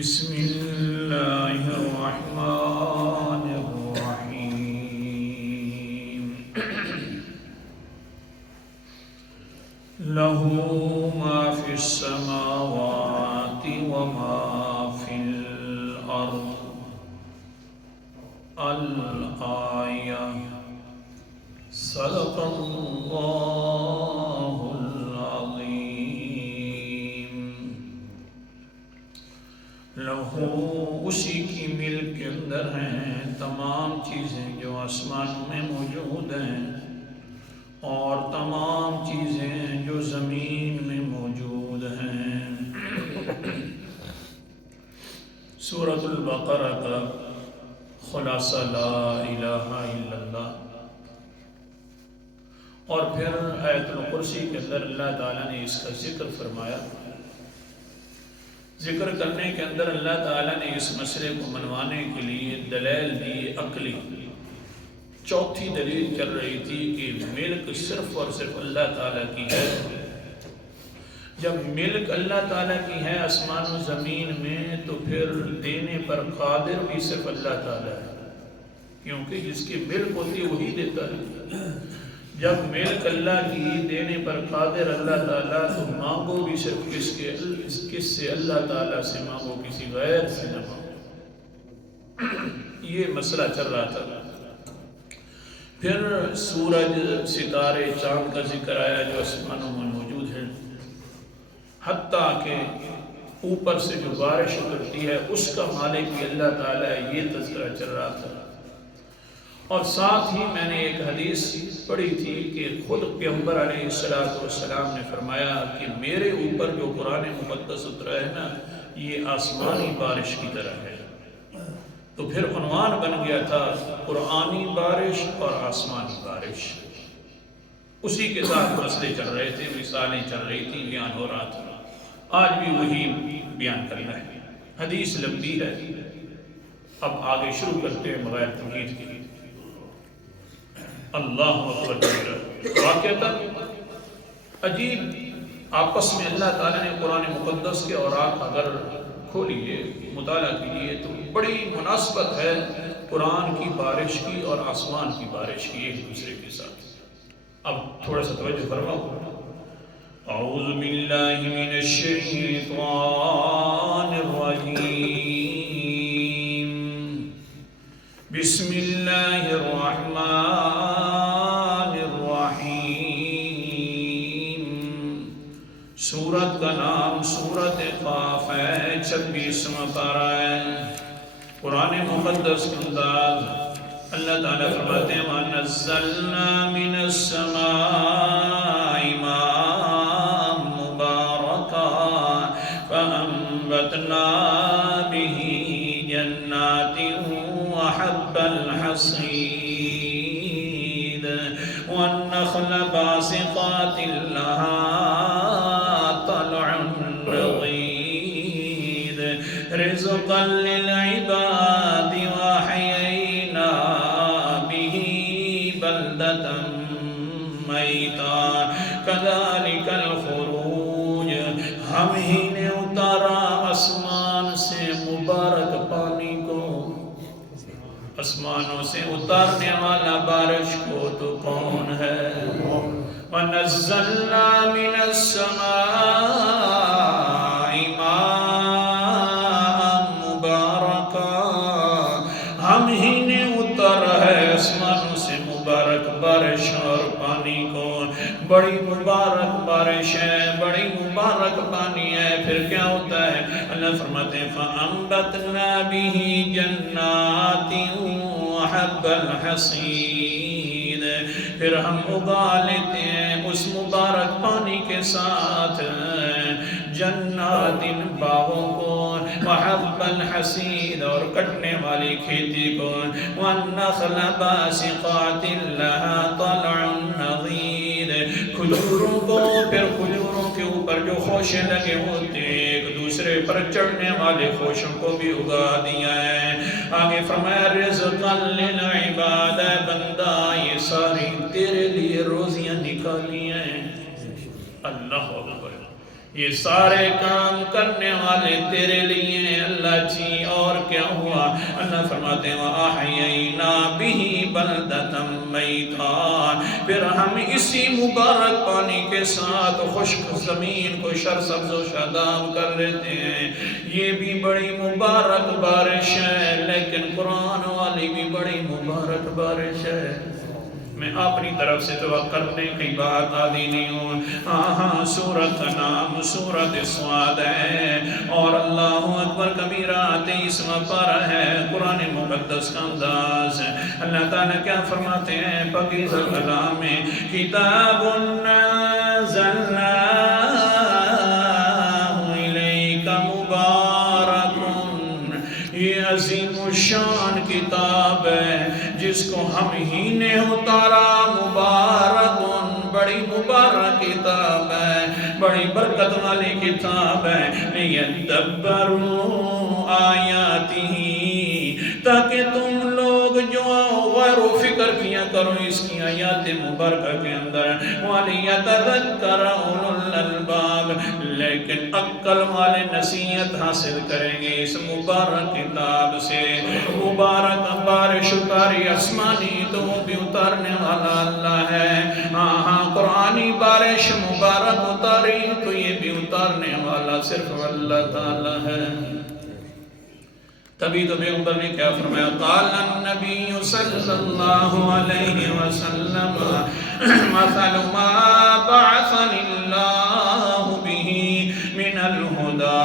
بسم اللہ الرحمن الرحیم لہ ما فی السماوات وما فی الارض الآیہ صدق اللہ العظیم لہو اسی کی ملک کے اندر ہیں تمام چیزیں جو آسمانوں میں موجود ہیں اور تمام چیزیں جو زمین میں موجود ہیں۔ سورۃ البقرہ کا خلاصہ لا الہ الا اللہ، اور پھر آیت الکرسی کے اندر اللہ تعالیٰ نے اس کا ذکر فرمایا۔ ذکر کرنے کے اندر اللہ تعالیٰ نے اس مسئلے کو منوانے کے لیے دلائل دی عقلی۔ چوتھی دلیل چل رہی تھی کہ ملک صرف اور صرف اللہ تعالیٰ کی ہے۔ جب ملک اللہ تعالیٰ کی ہے آسمان و زمین میں، تو پھر دینے پر قادر بھی صرف اللہ تعالیٰ ہے، کیونکہ جس کی ملک ہوتی ہے وہی دیتا ہے۔ جب ملک اللہ کی دینے پر قادر اللہ تعالیٰ، تو مانگو بھی صرف کس سے؟ اللہ تعالیٰ سے مانگو، کسی غیر سے نہ مانگو۔ یہ مسئلہ چل رہا تھا۔ پھر سورج، ستارے، چاند کا ذکر آیا جو آسمانوں میں موجود ہے، حتیٰ کہ اوپر سے جو بارش اترتی ہے اس کا مالک بھی اللہ تعالیٰ ہے، یہ تذکرہ چل رہا تھا۔ اور ساتھ ہی میں نے ایک حدیث پڑھی تھی کہ خود پیغمبر علیہ السلام نے فرمایا کہ میرے اوپر جو قرآن مقدس اترا ہے نا، یہ آسمانی بارش کی طرح ہے۔ تو پھر عنوان بن گیا تھا قرآنی بارش اور آسمانی بارش۔ اسی کے ساتھ مسئلے چل رہے تھے، مثالیں چل رہی تھی، بیان ہو رہا تھا۔ آج بھی وہی بیان کرنا ہے۔ حدیث لمبی ہے، اب آگے شروع کرتے ہیں بغیر تمہید کے۔ اللہ اکبر کبیرہ۔ واقعتاً عجیب، آپس میں اللہ تعالیٰ نے قرآن مقدس کے اوراق اگر کھولیے، مطالعہ کیجیے، تو بڑی مناسبت ہے قرآن کی بارش کی اور آسمان کی بارش کی ایک دوسرے کے ساتھ۔ اب تھوڑا سا توجہ فرماؤ۔ اعوذ باللہ من الشیطان الرجیم، بسم اللہ الرحمن الرحیم۔ سورت کا نام سورت قاف ہے، 26واں پارہ ہے۔ قرآن مقدس کے انداز اللہ تعالیٰ فرماتے ہیں وَنَزَّلْنَا مِنَ السَّمَاءِ مَاءً مُبَارَكًا فَأَنبَتْنَا بِهِ جَنَّاتٍ وَحَبَّ الْحَصِيدِ وَالنَّخْلَ بَاسِقَاتٍ لَهَا طَلْعٌ نَضِيدٌ رِزْقًا لِلْعِبَادِ وَأَحْيَيْنَا بِهِ بَلْدَةً مَيْتًا كَذَلِكَ الْخُرُوجُ۔ ہم ہی نے اتارا آسمان سے مبارک پانی کو، آسمانوں سے اتارنے والا بارش کو تو کون ہے؟ وَنَزَّلْنَا مِنَ السَّمَاءِ مَاءً مُبَارَكًا۔ ہم ہی نے اتارا ہے آسمانوں سے مبارک بارش اور پانی کو۔ بڑی مبارک بارش ہے، بڑی مبارک پانی ہے، پھر کیا ہوتا ہے؟ اللہ فرماتے ہیں فَأَنبَتْنَا بِهِ جَنَّاتٍ وَحَبَّ الْحَصِيدِ۔ پھر ہم اگا لیتے ہیں اس مبارک پانی کے ساتھ جنات، باغوں کو، وحب الحصید، اور کٹنے والی کھیتی کو، والنخل باسقات لها طلع نضید، کھجوروں کو، پھر کھجوروں کے اوپر جو خوشے لگے ہوتے ہیں ایک دوسرے پر چڑھنے والے خوشوں کو بھی اگا دیا ہے۔ آگے فرمایا رزقا للعباد، بندہ یہ ساری تیرے لیے روزیاں نکالی ہیں۔ اللہ اکبر۔ یہ سارے کام کرنے والے تیرے لیے ہیں اللہ جی. اور کیا ہوا؟ اللہ فرماتے ہیں وَأَحْيَيْنَا بِهِ بَلْدَةً مَيْتًا، پھر ہم اسی مبارک پانی کے ساتھ خشک زمین کو سرسبز و شاداب کر لیتے ہیں. یہ بھی بڑی مبارک بارش ہے، لیکن قرآن والی بھی بڑی مبارک بارش ہے. میں اپنی طرف سے دعا کرنے کی بات عادی نہیں ہوں. ہاں سورت کا نام سورت صاد ہے، اور اللہ اکبر کبیرہ 23واں پارہ ہے. قرآن مقدس کا انداز ہے. اللہ تعالیٰ کیا فرماتے ہیں پاکیزہ کلام میں؟ کتاب انزلناہ الیک مبارک، یہ عظیم الشان کتاب ہے جس کو ہم ہی نے اتارا. مبارک، بڑی مبارک کتاب ہے، بڑی برکت والی کتاب ہے. لیدبروا آیاتہ، تاکہ تم لوگ جو غور و فکر کیا کرو اس کی آیات مبارکہ کے اندر. وَلِيَتَذَكَّرَ أُولُو الْأَلْبَابِ، لیکن عقل والے نصیحت حاصل کریں گے اس مبارک کتاب سے. مبارک بارش اتاری آسمانی تو وہ بھی اتارنے والا اللہ ہے. ہاں قرآنی بارش مبارک اتاری تو یہ بھی اتارنے والا صرف اللہ تعالی ہے. تبھی تو پیغمبر نے کیا فرمایا؟ قال النبی صلی اللہ علیہ وسلم مثل ما بعثنی اللہ به من الہدى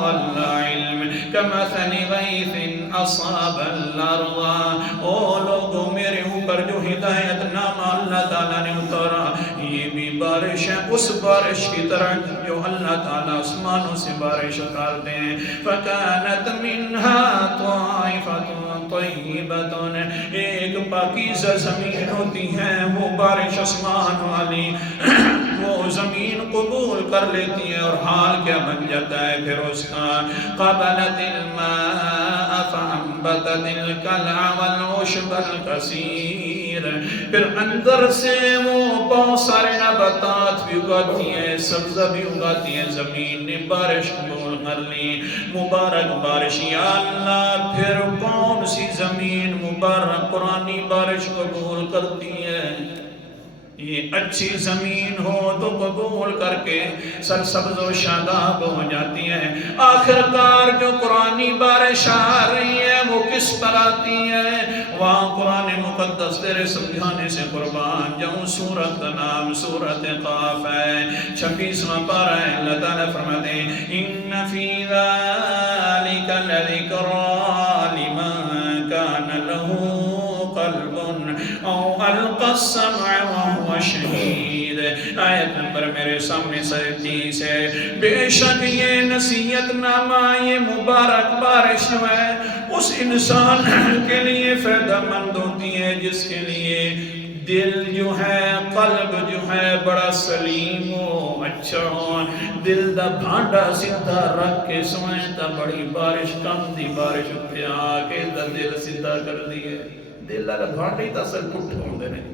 والعلم کمثل غیث اصاب الارض. او لوگوں میرے اوپر جو ہدایت نامہ اللہ تعالیٰ نے اتارا یہ بھی بارش ہے اس بارش کی طرح جو اللہ تعالیٰ آسمانوں سے بارش اتارتے ہیں. فَكَانَتْ مِنْهَا طَائِفَةٌ طَيِّبَةٌ، ایک پاکیزہ زمین ہوتی ہے وہ بارش آسمان والی وہ زمین قبول کر لیتی ہے. اور حال کیا بن جاتا ہے پھر اس کا؟ قَبَلَتِ الْمَاءَ فَأَنْبَتَتِ الْكَلْعَ وَالْعُشْبَ الْكَثِيرَ، پھر اندر سے وہ بہت سارے نباتات بھی اگاتی ہیں، سبزہ بھی اگاتی ہیں. زمین نے بارش قبول کر لی، مبارک بارش. یا اللہ پھر کون سی زمین مبارک قرآنی بارش قبول کرتی ہے؟ یہ اچھی زمین ہو تو قبول کر کے سرسبز و شاداب ہو جاتی ہے. آخر کار جو قرآنی بارش آ رہی ہے وہ کس پر آتی ہے؟ وہاں قرآن مقدس تیرے سمجھانے سے قربان جاؤں. سورت کا نام سورت قاف ہے، 26واں پارہ ہے. اللہ تعالیٰ فرماتے ہیں ان فی ذالک لذکریٰ لمن کان لہ قلب او القی السمع وهو شہید. آیت نمبر میرے سامنے 37 ہے. بے شک یہ نصیحت نامہ یہ مبارک بارش ہے اس انسان کے لیے فائدہ مند ہوتی ہے جس کے لیے دل جو ہے قلب جو ہے بڑا سلیم ہو، اچھا ہو. دل دا بھانڈا سیدھا رکھ کے سوئیں تا بڑی بارش کم دی بارش اتھے آکے دا دل سیدھا کر دیئے. دل دا بھانڈی تا سر پٹھ ہوندے نہیں.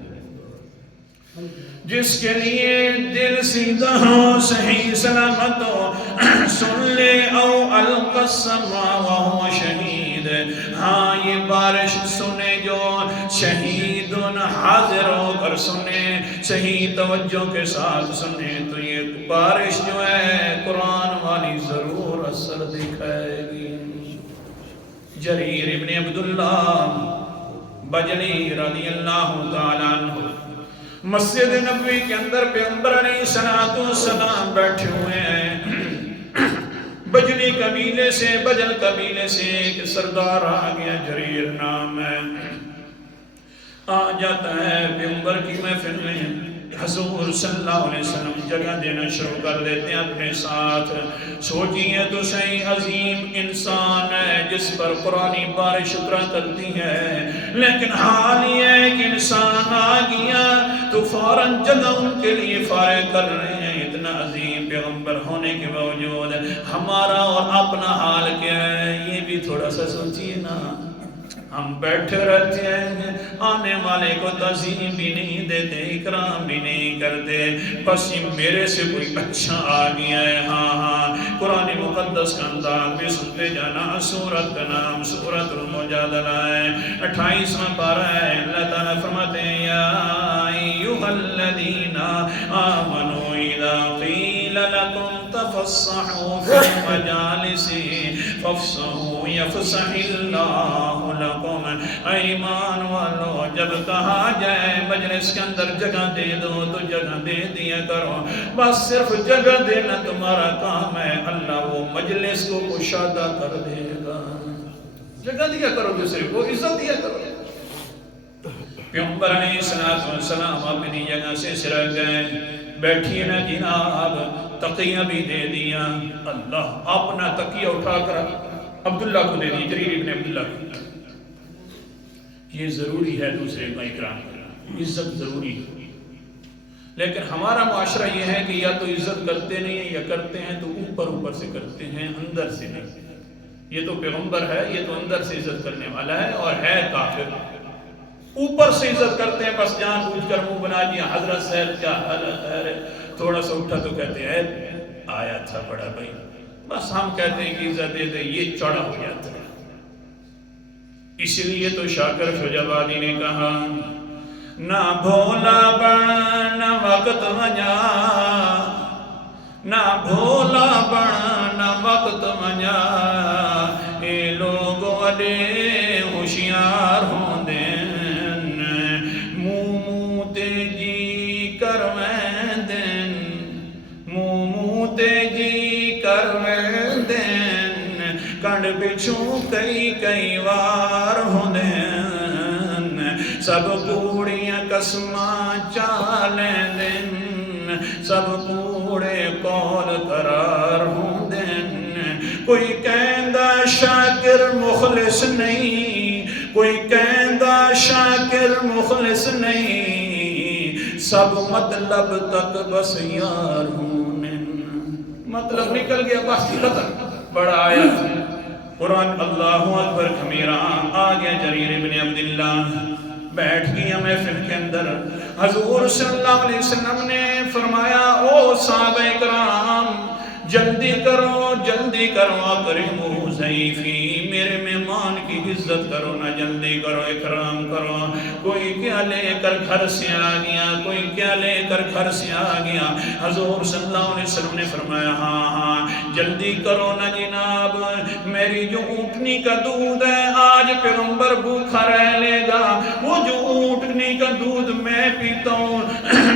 جس کے لیے دل سیدھا ہو صحیح سلامت ہو سن لے او القی السمع وهو شہید. ہاں یہ بارش سنے جو شہید حاضر ہو کر سنے، صحیح توجہ کے ساتھ سنے تو یہ بارش جو ہے قرآن والی ضرور اثر دکھائے گی. جریر ابن عبداللہ بجلی رضی اللہ تعالیٰ عنہ مسجد نبوی کے اندر پیغمبر علیہ السلام بیٹھے ہوئے ہیں. بجلی قبیلے سے بجل قبیلے سے ایک سردار آ گیا، جریر نام ہے. آ جاتا ہے پیغمبر کی محفل میں، حضور صلی اللہ علیہ وسلم جگہ دینا شروع کر دیتے ہیں اپنے ساتھ. سوچیے تو صحیح عظیم انسان ہے جس پر قرآنی بارش اترا کرتی ہے، لیکن حال یہ ہے کہ انسان آ گیا تو فوراً جگہ ان کے لیے فارغ کر رہے ہیں. اتنا عظیم پیغمبر ہونے کے باوجود ہمارا اور اپنا حال کیا ہے یہ بھی تھوڑا سا سوچیے نا. ہم بیٹھے رہتے ہیں، آنے والے کو تعظیم بھی نہیں دیتے، اکرام بھی نہیں کرتے، بس یہ میرے سے کوئی اچھا آ گیا ہے۔ ہاں ہاں، قرآن مقدس کا انداز بھی سنتے جانا۔ سورت کا نام سورت المجادلہ ہے، 28واں پارہ ہے۔ اللہ تعالیٰ فرماتے ہیں یا ایھا الذین آمنوا اذا قیل لکم تفصحوا فی المجالس فافصحوا یفصح اللہ لکم۔ اے ایمان والو، جب کہا جائے مجلس کے اندر جگہ دے دو تو جگہ دے دیا کرو، بس صرف جگہ دینا تمہارا کام ہے، اللہ وہ مجلس کو کشادہ کر دے گا۔ جگہ دیا کرو دوسرے کو، عزت دیا کرو۔ پیغمبر علیہ السلام اپنی جگہ سے سرک گئے، بیٹھیے نا جناب، تقیہ بھی دے دیا۔ اللہ اپنا تقیہ اٹھا کر عبداللہ کو دے دی، جریر ابن عبداللہ کو۔ یہ ضروری ہے دوسرے کا اکرام کرنا، عزت ضروری ہے۔ لیکن ہمارا معاشرہ یہ ہے کہ یا تو عزت کرتے نہیں ہیں، یا کرتے ہیں تو اوپر اوپر سے کرتے ہیں، اندر سے نہیں۔ یہ تو پیغمبر ہے، یہ تو اندر سے عزت کرنے والا ہے اور ہے کافر۔ اوپر سے عزت کرتے ہیں، بس جان بوجھ کر منہ بنا دیا، حضرت صاحب کیا حال ہے، تھوڑا سا اٹھا تو کہتے ہیں آیا تھا بڑا بھائی، بس ہم کہتے ہیں کہ عزت دے دے، یہ چڑا ہو جاتا ہے۔ اس لیے تو شاکر شجابادی نے کہا نہ بھولا بن نہ وقت ونجا، نہ بھولا بن نہ وقت ونجا، اے لوگ وڈے ہوشیار ہوں دین، منہ تے جی کرویں دین، منہ تے جی کرویں دین، کنڈ پچھوں کئی وار ہوں دین، سب کوڑیاں قسماں چالیں دین، سب کوڑے قول قرار ہوں دین، کوئی کہندہ شاکر مخلص نہیں، کوئی کہندہ شاکر مخلص نہیں، سب مطلب تک بس یار ہوں دین۔ مطلب نکل گیا، بس ختم۔ بڑا آیا قرآن، اللہ اکبر کبیرہ۔ آ گیا جریر ابن عبداللہ، بیٹھ گیا محفل کے اندر۔ حضور صلی اللہ علیہ وسلم نے فرمایا او صحابہ کرام، جلدی کرو جلدی کرو، اکرموا ضیفی، میرے مہمان کی عزت کرو نا، جلدی کرو، اکرام کرو۔ کوئی کیا لے کر گھر سے آ گیا، کوئی کیا لے کر گھر سے آ گیا۔ حضور صلی اللہ علیہ وسلم نے فرمایا ہاں ہاں جلدی کرو نا جناب، میری جو اونٹنی کا دودھ ہے آج پیغمبر بھوکھا رہ لے گا، وہ جو اونٹنی کا دودھ میں پیتا ہوں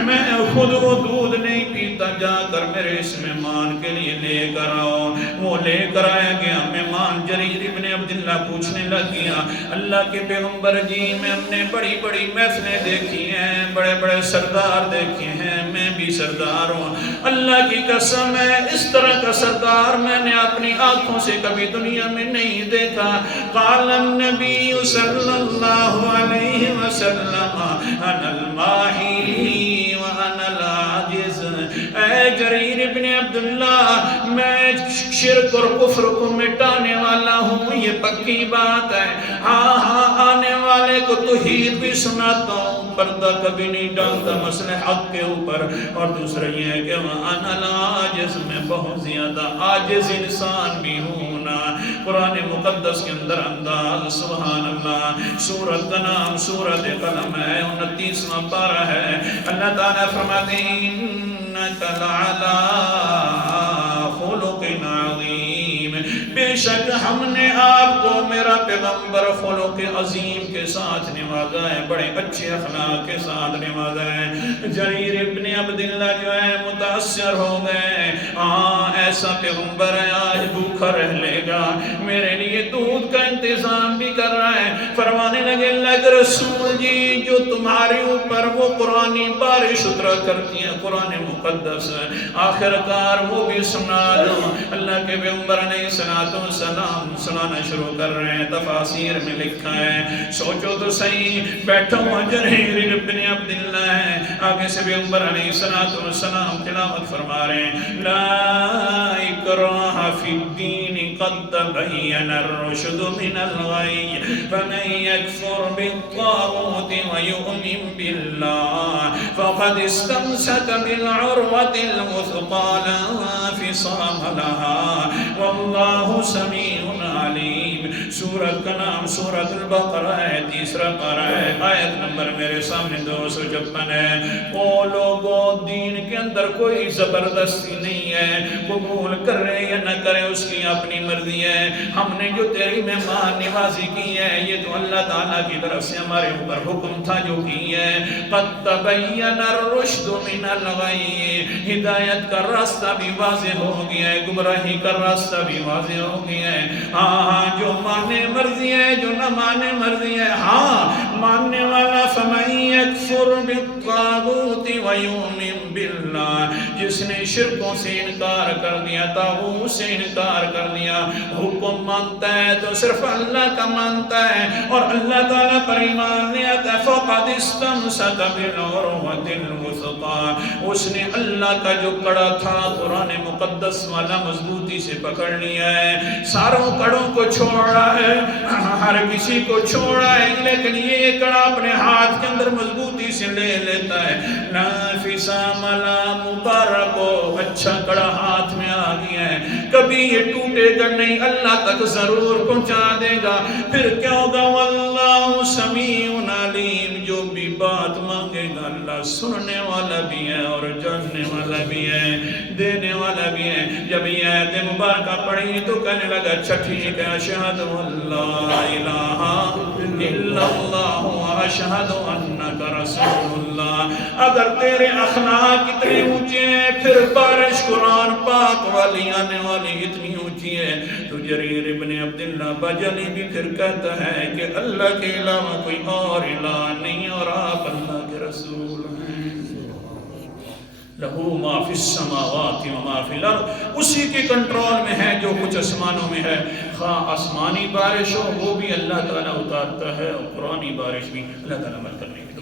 میں خود وہ دودھ نہیں پیتا، جا کر میرے اس مہمان کے لیے لے کر آؤ۔ وہ لے کر آیا گیا، مہمان جریر ابن عبداللہ پوچھنے لگ گیا اللہ کے پیغمبر جی، میں ہم نے بڑی بڑی محفلیں دیکھی ہیں، بڑے بڑے سردار دیکھے ہیں، میں بھی سردار ہوں، اللہ کی قسم ہے اس طرح کا سردار میں نے اپنی آنکھوں سے کبھی دنیا میں نہیں دیکھا۔ قال النبی صلی اللہ علیہ وسلم انا الماحی وانا العاجز، اے جریر ابن عبداللہ میں شرک اور کفر کو مٹانے والا ہوں، یہ پکی بات ہے۔ ہاں ہاں آنے والے کو توحید بھی سناتا ہوں، پردہ کبھی نہیں ڈالتا مسئلہ حق کے اوپر، اور دوسرا یہ ہے کہ وانا العاجز، میں بہت زیادہ عاجز انسان بھی ہوں نا۔ قرآن مقدس کے اندر انداز سبحان اللہ، سورت کا نام سورت قلم ہے، 29واں پارہ ہے۔ اللہ تعالیٰ فرماتے ہیں انک لعلی خلق عظیم، بے شک ہم نے آپ کو میرا پیغمبر خلق عظیم کے ساتھ نوازا ہے، بڑے اچھے اخلاق کے ساتھ نوازا ہے۔ جریر ابن عبداللہ جو ہے متاثر ہو گئے، ہاں ایسا پیغمبر ہے آج بھوکا رہ لے گا، میرے لیے دودھ کا انتظام بھی کر رہا ہے۔ فرمانے لگے اللہ کے رسول جی، جو تمہارے اوپر وہ قرآنی بارش اترا کرتی ہیں، قرآن مقدس آخر کار وہ بھی سنا دو۔ اللہ کے پیغمبر علیہ السلام سنانا شروع کر رہے ہیں، تفاسیر میں لکھا ہے، سوچو تو صحیح، بیٹھا ہوا جریر ابن عبداللہ ہے، آگے سے پیغمبر علیہ السلام تلاوت فرما رہے ہیں لا اکراہ فی الدین قد تبين الرشد من الغي فمن يكفر بالطاغوت ويؤمن بالله فقد استمسك بالعروة الوثقى لا انفصام لها والله سمیع علیم. سورت کا نام سورت البقرہ ہے، تیسرا پارہ ہے، آیت نمبر میرے سامنے 256 ہے. او لوگو، دین کے اندر کوئی زبردستی نہیں ہے، قبول کر رہے یا نہ کرے اس کی اپنی مرضی ہے. ہم نے جو تیری مہمان نوازی کی ہے یہ تو اللہ تعالیٰ کی طرف سے ہمارے اوپر حکم تھا جو کی ہے. قد تبین الرشد من الغی، ہدایت کا راستہ بھی واضح ہو گیا ہے، گمراہی کا راستہ بھی واضح ہو گیا ہے. ہاں جو مانے مرضی ہے، جو نہ مانے مرضی ہے. ہاں ماننے والا فمن یکفر بالطاغوت ویؤمن باللہ، جس نے شرکوں سے انکار کر دیا، طاغوت سے انکار کر دیا، حکم مانتا ہے تو صرف اللہ کا مانتا ہے اور اللہ تعالیٰ پر ایمان لے آتا ہے. فقد استمسک بالعروۃ الوثقی، اس نے اللہ کا جو کڑا تھا قرآن مقدس والا مضبوطی سے پکڑ لیا ہے. ساروں کڑوں کو چھوڑا ہے، ہر کسی کو چھوڑا ہے، لیکن یہ کڑا اپنے ہاتھ کے اندر مضبوطی سے لے لیتا ہے. نافسام لا مبارک ہو، اچھا کڑا ہاتھ میں آ گیا ہے، کبھی یہ ٹوٹے گا نہیں، اللہ تک ضرور پہنچا دے گا. پھر کیا ہوگا؟ واللہ سمیع علیم، جو بھی بات مانگے گا اللہ سننے والا بھی ہے اور جاننے والا بھی ہے، دینے والا بھی ہے. جب یہ آیت مبارکہ پڑھی تو کہنے لگا اچھا ٹھیک ہے، اشہد ان لا الہ الا اللہ واشہد انک رسول اللہ. اگر تیرے اخلاق اتنے اونچے ہیں پھر بارش قرآن پاک والی آنے والی اتنی اونچی ہے. تو جریر ابن عبداللہ بجلی بھی پھر کہتا ہے کہ اللہ کے علاوہ کوئی اور الہ نہیں اور آپ اللہ کے رسول ہیں. لہو ما فی السماوات و ما فی الارض، اسی کے کنٹرول میں ہے جو کچھ آسمانوں میں ہے. خواہ آسمانی بارش ہو وہ بھی اللہ تعالیٰ اتارتا ہے اور قرآنی بارش بھی اللہ تعالیٰ عمل کرنے کے